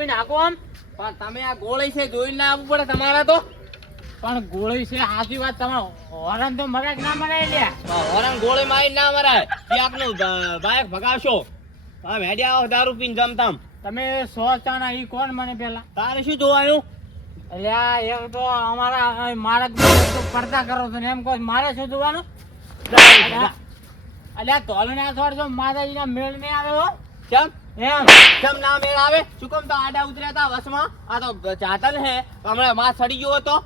જોઈને આખો આમ પણ તમે આ ગોળી છે જોઈને આવવું પડે તમારા તો. પણ ગોળી છે સાચી વાત તમારો હોરન તો મરાક ના મરાય લ્યા હોરન ગોળી મારી ના મરાય આપનું બાઇક ભગાવશો. હા મેડિયા આવો દારૂ પીને જમતામ. તમે 100 ચાના ઈ કોણ મને પેલા તારે શું જોવાનું? અલ્યા એક તો અમારા મારક તો પડતા કરો છો ને એમ કહો મારે શું જોવાનું? અલ્યા તોલ ના છોડ જો માતાજીના મેળ નહીં આવે હો. કેમ એમ કેમ ના મેળ આવે? શું કેમ તો આડા ઉતર્યા હતા વસમાં? આ તો ચાતલ હે હમણાં માં સડી ગયો હતો.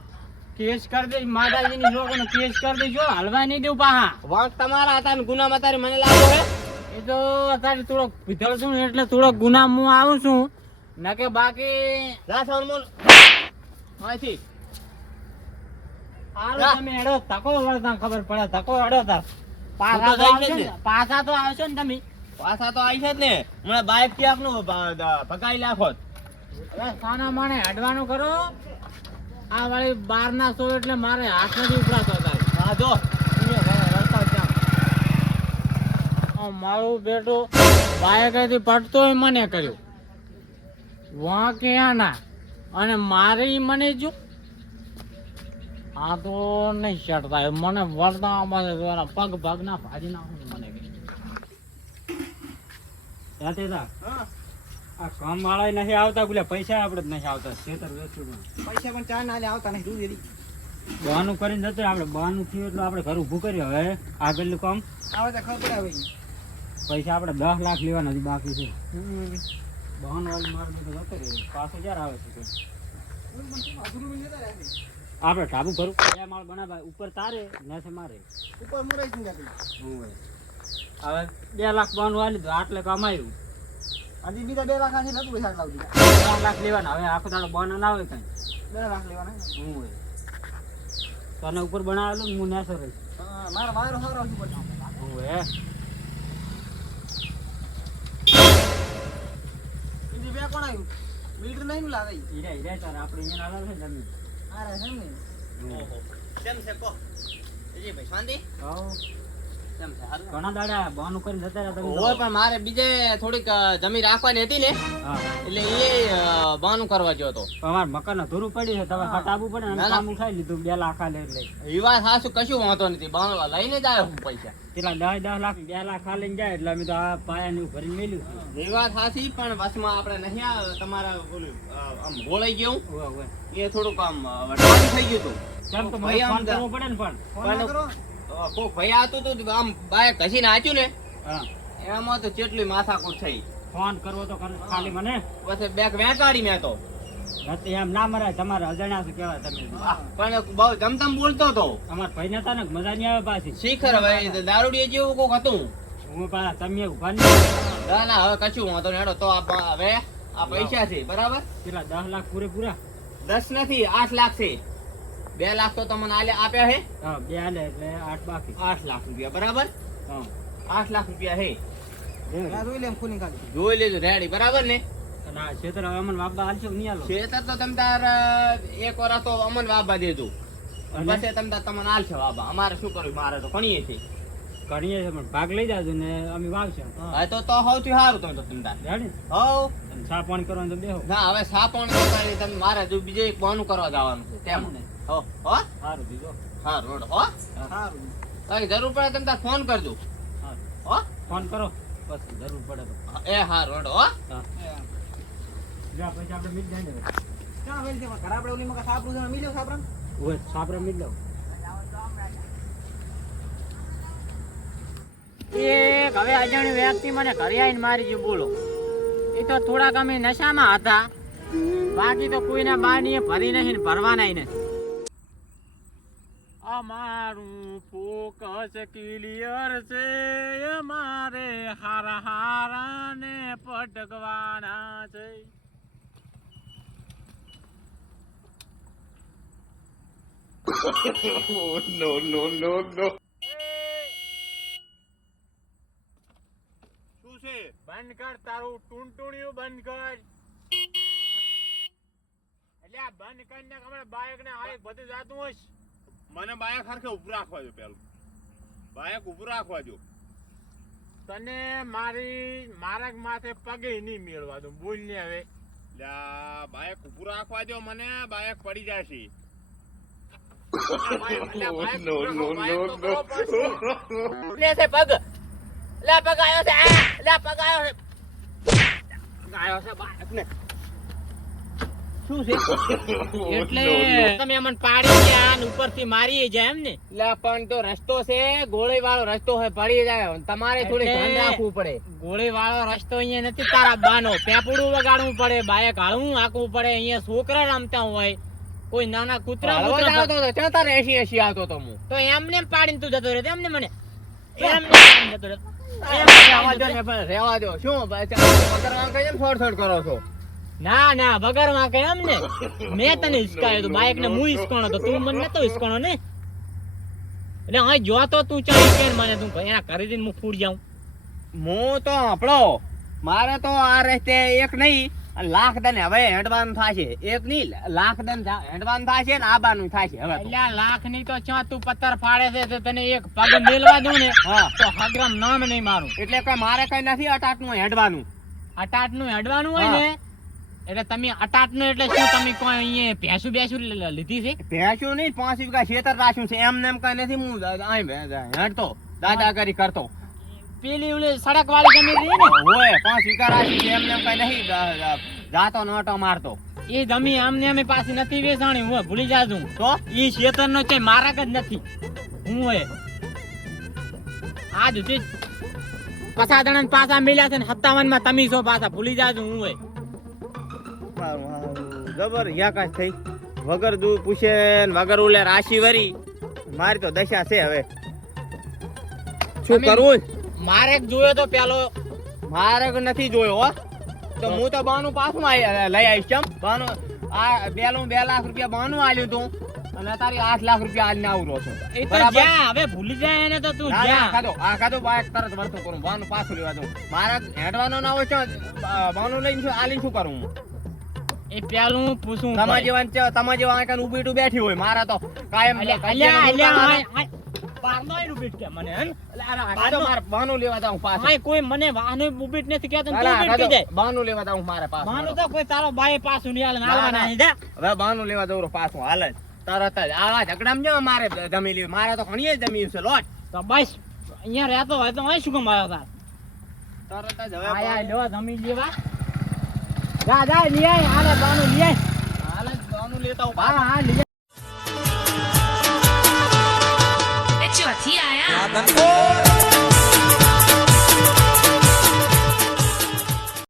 કેસ કરી દઈશ માતાજીની લોકોને કેસ કરી દઈશ હો, હલવા નહીં દઉં પાહા. વાંક તમારા હતા ને ગુનામાં તારે મને લાગ્યો હે. એ તો અત્યારે થોડોક પીધળ છું ને એટલે થોડોક ગુના હું આવું છું નકે બાકી જા સોનમોલ અહીંથી હાલો તમે હેડો ધક્કો વળતા ખબર પડે ધક્કો હેડો તાર પાછા તો આવશો ને તમે પાછા તો આવી છે જ ને હમણાં બાઇક ક્યાંકનું ભગાઈ નાખો. હવે સાના માણે હેડવાનું કરો. આ વાળી 12 ના 100 એટલે મારે હાથ નથી ઉપડાતો તારે. હા જો મારું બેટો બાયકેથી પડતોય મને કર્યું વાં ક્યાં ના અને મારે મને જો આ તો નહીં શર્ટ થાય મને વળતા પગ પગ ના ભાજી નાખું મને આ કામ વાળા નથી આવતા બોલે પૈસા આપડે જ નથી આવતા ખેતર વેચવું પૈસા પણ ચાર ના આવતા નહીં તું બહાનું કરીને જતો આપણે બહાનું થયું એટલે આપણે ઘર ઊભું કર્યું હવે આગળનું કામ આવે તો ખબર આવે. પૈસા આપણે 10 લાખ લેવાના હજી બાકી છે. બહાન વાળી માર બધું જતો રહ્યો પાછો ક્યારે આવે છે આપણે ઢાબુ ભરું 2 માળ બનાવાય ઉપર તારે ને મારે ઉપર મુરાઈ છે હવે 2 લાખ બહાનું વાળી દીધું આટલે કમાયું હજી બીજા 2 લાખ નથી પૈસા લાવી દીધા. 3 લાખ લેવાના હવે આખો દાડો બહાનો ના આવે કઈ 2 લાખ લેવાના તને ઉપર બનાવેલું હું નેસો રહીશ. મારા વાયરો સારો આવતું પડે. બે કોણ આવ્યું મીટર નહીં લાવે હીરા હીરા તાર આપણે અહીંયા લાવે છે જમીન આ રહે છે ને. ઓહો કેમ છે કો એ ભાઈ શાંતિ હા કેમ છે હારું ઘણા દાડા બાનું કરીને જતા રહ્યા તમે ઓય પણ મારે બીજે થોડીક જમીન રાખવાની હતી ને હા એટલે એ બાનું કરવા ગયો હતો. અમાર મકાન અધૂરું પડ્યું છે તમે હટાવવું પડે ને કામ ઉઠાઈ લીધું 2 લાખ આ લે એટલે એ વાત હાસુ કશું વાંધો નથી બાનું લઈને જ આવ્યો હું પૈસા કેટલા 10 લાખ 2 લાખ આ લઈને જાય એટલે અમે તો આ પાયાનું ભરીને મેલ્યું એ વાત હાસી પણ બસમાં આપણે નહીં તમારા બોલું આમ ગોળાઈ ગયું એ થોડુંક આમ વટાવી થઈ ગયું હતું. કેમ તો મને ફોન કરવો પડે ને પણ કોક ભાઈ આતું તું આમ બાય ઘસીને આચ્યું ને હા એમાં તો કેટલી માથાકૂટ થઈ. ફોન કરવો તો ખાલી મને પછી બેક વેચાડી મેં તો નથી એમ ના મરાય તમારે અજાણ્યા છે કેવા તમે પણ બહુ જમતમ બોલતો હતો. અમાર ભાઈ નતા ને મજા નહીં આવે પાછી શીખર ભાઈ દારૂડિયા જેવું કોક હતું. હું પાછા તમે ઉભા ના ના હવે કશું વાંધો નહીં હેડો તો હવે આ પૈસા છે બરાબર કેટલા 10 લાખ પૂરેપૂરા 10 નથી 8 લાખ છે. 2 લાખ તો તમને આપ્યા હે હા 2 આલે એટલે 8 બાકી 8 લાખ રૂપિયા બરાબર. હા 8 લાખ રૂપિયા હે જોઈ જોઈ લેજો રેડી બરાબર ને. અને આ ક્ષેત્ર હવે અમને વાપવા આલશો કે નહીં આલો ખેતર તો તમે તાર એક વાર તો અમન વાબા દેજો પછી તમે તાર તમને આલશે વાબા. અમારે શું કરવું મારે તો ઘણીએ છે ઘણીએ છે પણ ભાગ લઈ જાજો ને અમે વાવશું હા તો સૌથી સારું તમે તો તમે તાર રેડી હવ ચા પાણી કરવાનું તો બેહો ના હવે સાપણ તમે મારે જો બીજે એક બાનું કરવા જવાનું છે તેમ ને હો હો સારું દીધો સારું રોડ હો સારું કઈ જરૂર પડે તમે તાર ફોન કરજો હો ફોન કરો બસ જરૂર પડે તો એ હા રોડ હો હા જા પછી આપણે મિલ જાય ને ક્યાં વેલ છે ઘર આપણે ઓલી મકા સાપરું છે મિલ્યો સાપરા ઓય સાપરા મિલ લો એક હવે અજાણ્યો વ્યક્તિ મને ઘરે આવીને મારી ગયું બોલો એ તો થોડાક અમે નશામાં હતા બાકી તો કોઈના બાની ભરી નહીં ભરવાના નથી. અમારું ફોકસ ક્લિયર છે અમારે હારા હારા ને પટકવાના છે. No, no, no, no. શું છે બંધ કર તારું ટૂંટુણિયું બંધ કર એટલે આ બંધ કરીને હમણાં બાઇક ને હાઈક બધું જાતું હોય. મને બાયક હરખે ઉભું રાખવા જો પેલું બાયક ઉભું રાખવા જો તને મારી મારા માથે પગે નહીં મેળવા દઉં બોલ ને હવે લ્યા બાઈક ઊભું રાખવા દો મને, બાઈક પડી જશે. લે છે પગ, લે પગ આવ્યો છે, લે પગ આવ્યો છે, પગ આવ્યો છે બાઈકને. શું છે? એટલે તમે અમને પાડી ગયા ને ઉપરથી મારી જાય એમ ને? લે પણ તો રસ્તો છે, ગોળી વાળો રસ્તો હોય, પડી જાય. તમારે થોડી એટલે ધ્યાન રાખવું પડે. ગોળી વાળો રસ્તો અહીંયા નથી તારા બાનો. પેપડું વગાડવું પડે, બાઈક હાળવું હાંકવું પડે. અહીંયા છોકરા રમતા હોય, કોઈ નાના કૂતરા હળવો જ બૂતરા આવતો હતો, ક્યાં તારે 80 આવતો તો હું. તો એમને પાડીને તું જતો રહેતો એમને મને એમને પાડીને જતો રહેતો. રહેવા દો ને પણ, રહેવા દો. શું પકડવા કઈ એમ છોડ કરો છો? ના ના વગર માં કે એમ ને મેં તને હિસકાયો તો બાઈક ને હું હિસકાણો તો તું મને નતો હિસકાણો ને. એટલે અહીં જોતો તું ચાલી કે મને તું એના કરી દઈને હું ફૂડ જાઉં. હું તો આપણો મારે તો આ રસ્તે એક નહીં લાખ દન હવે હેડવાનું થશે. એક નહીં લાખ દન હેડવાનું થશે ને આબાનું થશે હવે તો. એટલે આ લાખ ની તો ચા તું પત્તર ફાડે છે તો તને એક પગ મેલવા દઉં ને હા તો હગરામ નામ નહીં મારું. એટલે કઈ મારે કઈ નથી અટાકનું હેડવાનું. અટાટ નું હેડવાનું હોય ને એટલે તમે અટાટ નું એટલે શું તમે કોઈ અહીંયા ભેંસું બેસું લીધી છે? ભેંસું નહીં 5 વીઘા ખેતર રાખ્યું છે એમ નેમ કઈ નથી. હું અહીં હેડતો દાદાગીરી કરતો પેલી ઓલી સડક વાળી જમીન રહી ને હોય 5 વીઘા રાખ્યું છે એમ નેમ કઈ નહીં જાતો નોટો મારતો. એ જમી આમને અમે પાછી નથી વેચાણી. હું ભૂલી જાજું તો ઈ ખેતર નો છે મારાક જ નથી. હું હોય આજ સુધી 50 જણા પાછા મળ્યા છે ને 57 માં તમે છો પાછા ભૂલી જાજુ. હું હોય જબર યાકાશ થઈ વગર દૂધ પૂછે ને વગર ઉલે રાશિ વરી. મારી તો દશા છે હવે શું તમે- કરવું. મારે જોયો તો પેલો મારે નથી જોયો હો. તો હું તો બાનું પાછું લઈ આવીશ. ચમ બાનું આ પેલું 2 લાખ રૂપિયા બાનું આલ્યું તું અને તારી 8 લાખ રૂપિયા આજ ના આવરો છું. એ તો જા હવે ભૂલી જાય એને તો તું જા. ખાધો બાઈક તરત વર્તો કરું બાનું પાછું લેવા દઉં. મારે હેડવાનો ના હોય તો બાનું લઈને આલીને શું કરું હું? એ પેલું પૂછું તમારા જેવા આંકન ઊભી ઊભી બેઠી હોય. મારા તો કાયમ મને હે ને? પાછો મારે બાનું લેવા જાઉં પાછું. આય કોઈ મને વાહનો ઉભીટ નથી કહેતો ને તું ઉભીટ થઈ જાય. બાનું લેવા જાઉં મારે પાછું. માનું તો કોઈ તારો બાય પાછું નહીં હાલે ને ના, હાલવાના ના. નહીં જા. હવે બાનું લેવા જવું પાછું હાલે જ. તરત જ આવા ઝઘડામાં જો મારે જમી લેવી. મારે તો ઘણી જમી છે લોટ. તો બસ અહીંયા રહેતો હોય તો અહીં શું કામ આવ્યો તાર? તરત જ હવે આયા લેવા જમી લેવા. જા જા લઈ આય આને બાનું લઈ આય. હાલે જ બાનું લેતા હું. હા હા લઈ આય. ચોથી આયા